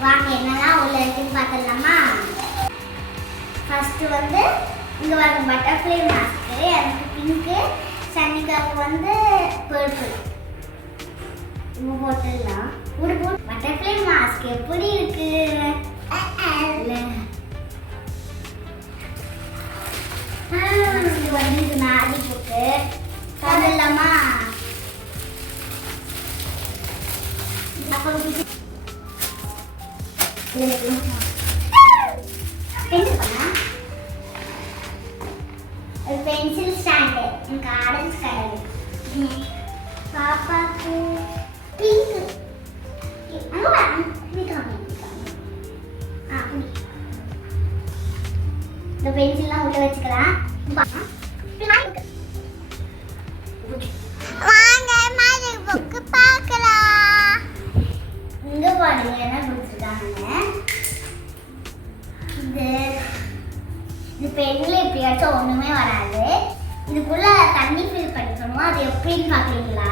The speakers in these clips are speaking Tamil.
வாங்க என்னெல்லாம் உள்ள இருக்குன்னு பார்த்துடலாமா? ஃபஸ்ட்டு வந்து இங்கே வாங்க பட்டர்ஃப்ளை மாஸ்க்கு எனக்கு பிங்க்கு சன்னிகாவுக்கு வந்து பர்பிள் இவங்க போட்டுடலாம் ஒரு போட் பட்டர்ஃப்ளை மாஸ்க் எப்படி இருக்கு? இல்ல. ஆ, வந்து இது நாடி போட்டு தந்துடலாமா அப்புறம் பிங்க் அங்கே வா நீ காமி நீ காமி. ஆ புடி. இந்த பென்சில்லாம் உள்ள வச்சுக்கலாம் பா. வாங்க பார்க்கலாம் இங்க பாருங்க என்ன கொடுத்துருக்காங்க இது இது பெண்ல எப்படியாச்சும் ஒண்ணுமே வராது இதுக்குள்ள தண்ணி ஃபில் பண்ணிக்கணுமோ அது எப்படின்னு பாக்குறீங்களா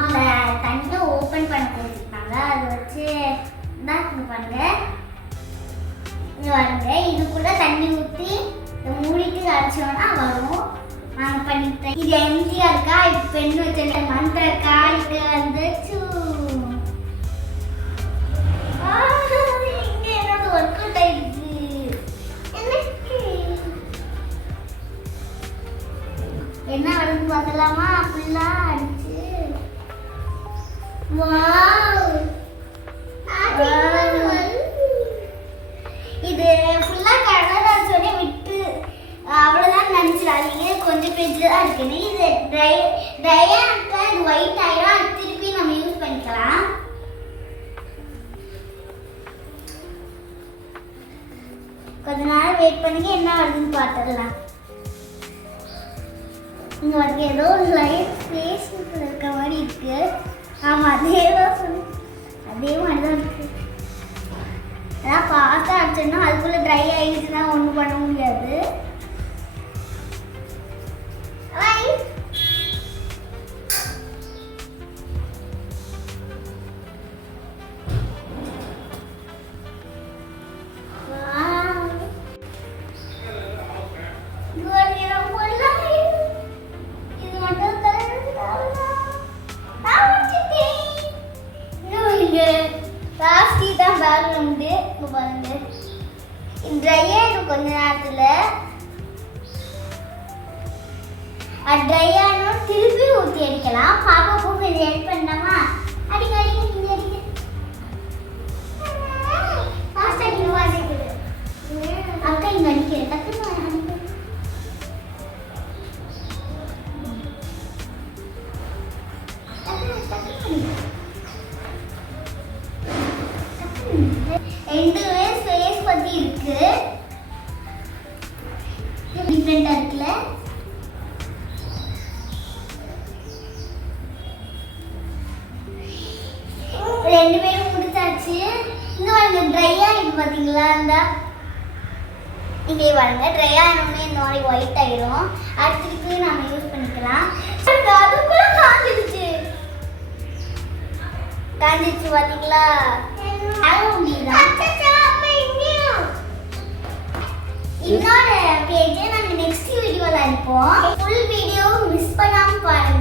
இந்த தண்ணியை ஓப்பன் பண்ண கொடுத்துருக்காங்க அது வச்சு தான் இது பாருங்க இது வருங்க இதுக்குள்ள தண்ணி ஊற்றி மூடிட்டு கரைச்சோம்னா வரும் நாங்க பண்ணிட்டேன் இது எம்ஜிஆர் இருக்கா இது பெண் வச்சிருக்க மந்திர இது இது ஃபுல்லாக கலர் சொல்லி விட்டு அவ்வளோதான் நினச்சிடாதீங்க கொஞ்சம் பேஜ் தான் இருக்குன்னு. இது ட்ரை ட்ரையாக இருக்கா இது ஒயிட் ஆயிடும் அது திருப்பி நம்ம யூஸ் பண்ணிக்கலாம். கொஞ்ச நேரம் வெயிட் பண்ணுங்க என்ன வருதுன்னு பார்த்துடலாம் இங்க வந்து ஏதோ ஒரு லைட் ஃபேஸ்புக்கில் இருக்க மாதிரி இருக்கு. ஆமா அதே தான் சொல்லு அதே மாதிரி தான் இருக்கு. அதான் பார்த்து அடிச்சோன்னா அதுக்குள்ள ட்ரை ஆயிடுச்சுன்னா ஒன்றும் பண்ண முடியாது. கொஞ்ச நேரத்துல. ட்ரை ஆகணும் திருப்பி ஊற்றி அடிக்கலாம். பாப்பா பூ இது ஹெல்ப் பண்ணலாமா அடிக்க அடிக்க நீங்க அடிக்க ஃபாஸ்ட் அடிக்க மாட்டேங்குது அக்கா இங்க அடிக்கிறேன் டக்குன்னு அடிக்க ரெண்டுமே ஸ்பேஸ் பத்தி இருக்கு. டிஃப்ரெண்டா இருக்குல்ல? ரெண்டு பேரும் முடிச்சாச்சு. இங்க பாருங்க ட்ரை ஆயிடுது பாத்தீங்களா? இந்த இங்கே பாருங்க ட்ரை ஆனோடனே இந்த மாதிரி ஒயிட் ஆயிடும் அடுத்து நம்ம யூஸ் பண்ணிக்கலாம். அதுக்குள்ள காஞ்சிடுச்சு காஞ்சிடுச்சு பாத்தீங்களா? ஆக முடியுதா இன்னொரு பார்ப்போம். ஃபுல் வீடியோ மிஸ் பண்ணாம பாருங்க.